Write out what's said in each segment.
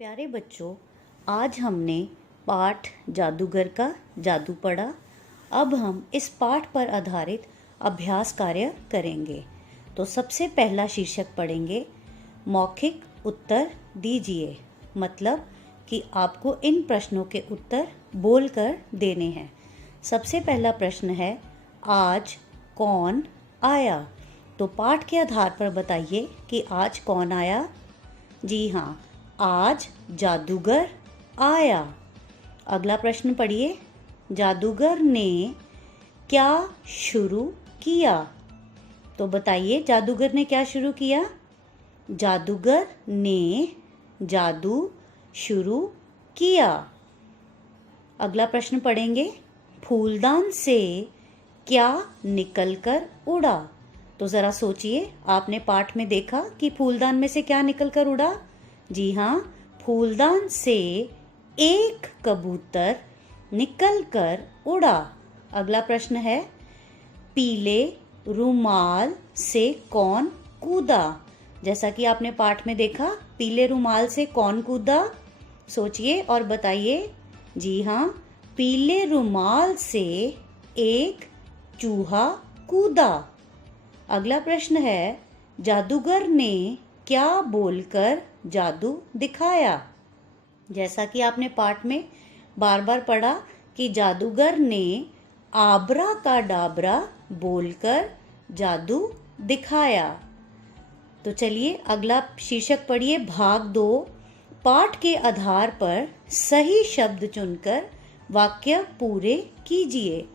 प्यारे बच्चों, आज हमने पाठ जादूगर का जादू पढ़ा। अब हम इस पाठ पर आधारित अभ्यास कार्य करेंगे। तो सबसे पहला शीर्षक पढ़ेंगे, मौखिक उत्तर दीजिए। मतलब कि आपको इन प्रश्नों के उत्तर बोलकर देने हैं। सबसे पहला प्रश्न है, आज कौन आया? तो पाठ के आधार पर बताइए कि आज कौन आया। जी हाँ, आज जादूगर आया। अगला प्रश्न पढ़िए, जादूगर ने क्या शुरू किया? तो बताइए, जादूगर ने क्या शुरू किया? जादूगर ने जादू शुरू किया। अगला प्रश्न पढ़ेंगे, फूलदान से क्या निकलकर उड़ा? तो ज़रा सोचिए, आपने पाठ में देखा कि फूलदान में से क्या निकलकर उड़ा? जी हाँ, फूलदान से एक कबूतर निकलकर उड़ा। अगला प्रश्न है, पीले रुमाल से कौन कूदा? जैसा कि आपने पाठ में देखा, पीले रुमाल से कौन कूदा? सोचिए और बताइए। जी हाँ, पीले रुमाल से एक चूहा कूदा। अगला प्रश्न है, जादूगर ने क्या बोलकर जादू दिखाया? जैसा कि आपने पाठ में बार बार पढ़ा कि जादूगर ने आबरा का डाबरा बोलकर जादू दिखाया। तो चलिए अगला शीर्षक पढ़िए, भाग 2। पाठ के आधार पर सही शब्द चुनकर वाक्य पूरे कीजिए।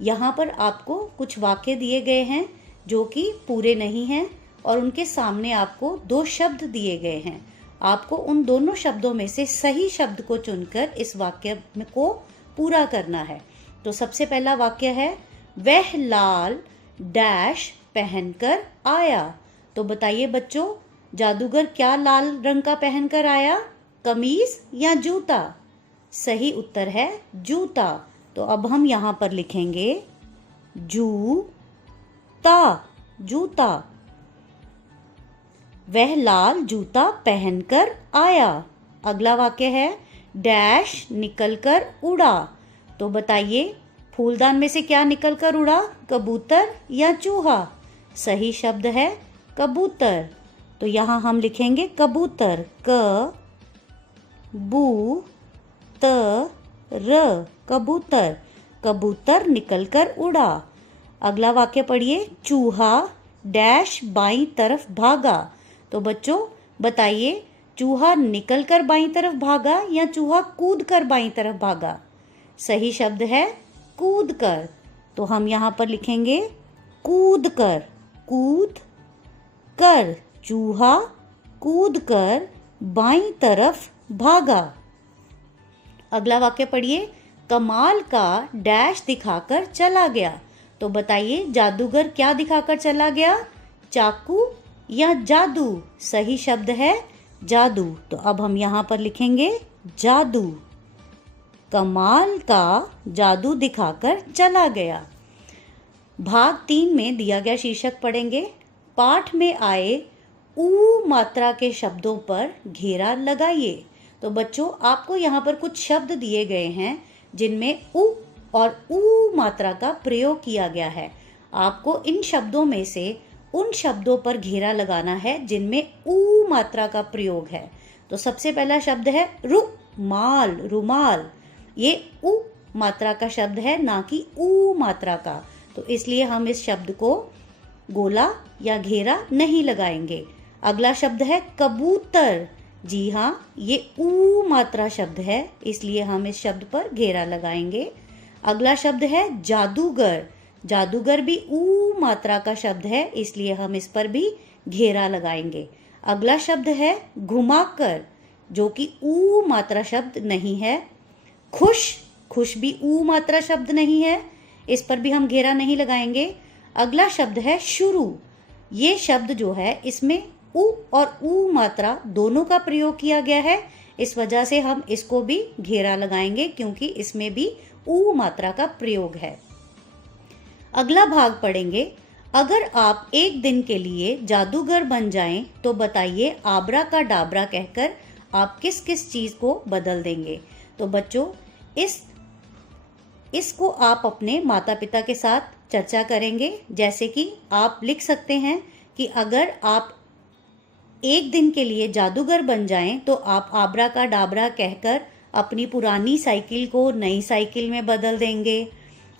यहाँ पर आपको कुछ वाक्य दिए गए हैं जो कि पूरे नहीं हैं और उनके सामने आपको 2 शब्द दिए गए हैं। आपको उन दोनों शब्दों में से सही शब्द को चुनकर इस वाक्य को पूरा करना है। तो सबसे पहला वाक्य है, वह लाल डैश पहनकर आया। तो बताइए बच्चों, जादूगर क्या लाल रंग का पहनकर आया? कमीज या जूता? सही उत्तर है जूता। तो अब हम यहाँ पर लिखेंगे जूता, जूता। वह लाल जूता पहनकर आया। अगला वाक्य है, डैश निकलकर उड़ा। तो बताइए, फूलदान में से क्या निकलकर उड़ा? कबूतर या चूहा? सही शब्द है कबूतर। तो यहाँ हम लिखेंगे कबूतर, क बू त र, कबूतर। कबूतर निकलकर उड़ा। अगला वाक्य पढ़िए, चूहा डैश बाईं तरफ भागा। तो बच्चों बताइए, चूहा निकलकर बाईं तरफ भागा या चूहा कूदकर बाईं तरफ भागा? सही शब्द है कूदकर। तो हम यहाँ पर लिखेंगे कूदकर, कूद कर। चूहा कूदकर बाईं तरफ भागा। अगला वाक्य पढ़िए, कमाल का डैश दिखाकर चला गया। तो बताइए, जादूगर क्या दिखाकर चला गया? चाकू या जादू? सही शब्द है जादू। तो अब हम यहाँ पर लिखेंगे जादू। कमाल का जादू दिखाकर चला गया। भाग 3 में दिया गया शीर्षक पढ़ेंगे, पाठ में आए ऊ मात्रा के शब्दों पर घेरा लगाइए। तो बच्चों, आपको यहाँ पर कुछ शब्द दिए गए हैं जिनमें उ और ऊ मात्रा का प्रयोग किया गया है। आपको इन शब्दों में से उन शब्दों पर घेरा लगाना है जिनमें ऊ मात्रा का प्रयोग है। तो सबसे पहला शब्द है रुमाल, रुमाल। ये उ मात्रा का शब्द है, ना कि ऊ मात्रा का। तो इसलिए हम इस शब्द को गोला या घेरा नहीं लगाएंगे। अगला शब्द है कबूतर। जी हाँ, ये ऊ मात्रा शब्द है, इसलिए हम इस शब्द पर घेरा लगाएंगे। अगला शब्द है जादूगर। जादूगर भी ऊ मात्रा का शब्द है, इसलिए हम इस पर भी घेरा लगाएंगे। अगला शब्द है घुमाकर, जो कि ऊ मात्रा शब्द नहीं है। खुश, खुश भी ऊ मात्रा शब्द नहीं है, इस पर भी हम घेरा नहीं लगाएंगे। अगला शब्द है शुरू। ये शब्द जो है, इसमें उ और ऊ मात्रा दोनों का प्रयोग किया गया है, इस वजह से हम इसको भी घेरा लगाएंगे, क्योंकि इसमें भी ऊ मात्रा का प्रयोग है। अगला भाग पढ़ेंगे, अगर आप एक दिन के लिए जादूगर बन जाएं तो बताइए आबरा का डाबरा कहकर आप किस किस चीज़ को बदल देंगे। तो बच्चों इसको आप अपने माता पिता के साथ चर्चा करेंगे। जैसे कि आप लिख सकते हैं कि अगर आप एक दिन के लिए जादूगर बन जाएं तो आप आबरा का डाबरा कहकर अपनी पुरानी साइकिल को नई साइकिल में बदल देंगे।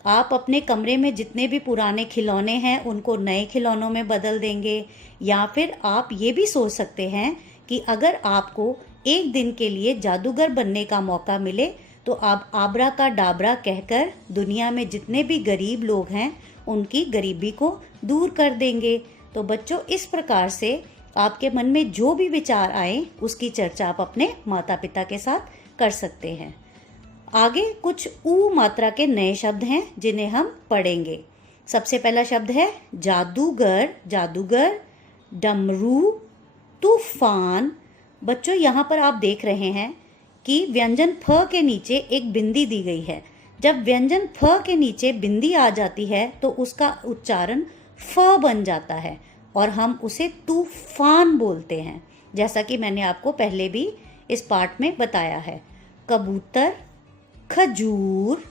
आप अपने कमरे में जितने भी पुराने खिलौने हैं उनको नए खिलौनों में बदल देंगे। या फिर आप ये भी सोच सकते हैं कि अगर आपको एक दिन के लिए जादूगर बनने का मौका मिले तो आप आबरा का डाबरा कहकर दुनिया में जितने भी गरीब लोग हैं उनकी गरीबी को दूर कर देंगे। तो बच्चों, इस प्रकार से आपके मन में जो भी विचार आए उसकी चर्चा आप अपने माता पिता के साथ कर सकते हैं। आगे कुछ ऊ मात्रा के नए शब्द हैं जिन्हें हम पढ़ेंगे। सबसे पहला शब्द है जादूगर, जादूगर, डमरू, तूफान। बच्चों, यहाँ पर आप देख रहे हैं कि व्यंजन फ के नीचे एक बिंदी दी गई है। जब व्यंजन फ के नीचे बिंदी आ जाती है तो उसका उच्चारण फ बन जाता है और हम उसे तूफान बोलते हैं, जैसा कि मैंने आपको पहले भी इस पाठ में बताया है। कबूतर, खजूर,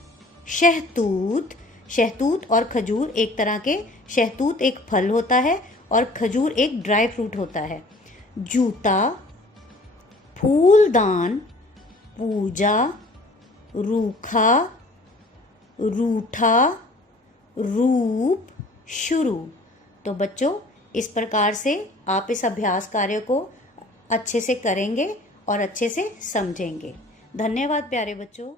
शहतूत। शहतूत और खजूर एक तरह के, शहतूत एक फल होता है और खजूर एक ड्राई फ्रूट होता है। जूता, फूलदान, पूजा, रूखा, रूठा, रूप, शुरू। तो बच्चों, इस प्रकार से आप इस अभ्यास कार्य को अच्छे से करेंगे और अच्छे से समझेंगे। धन्यवाद प्यारे बच्चों।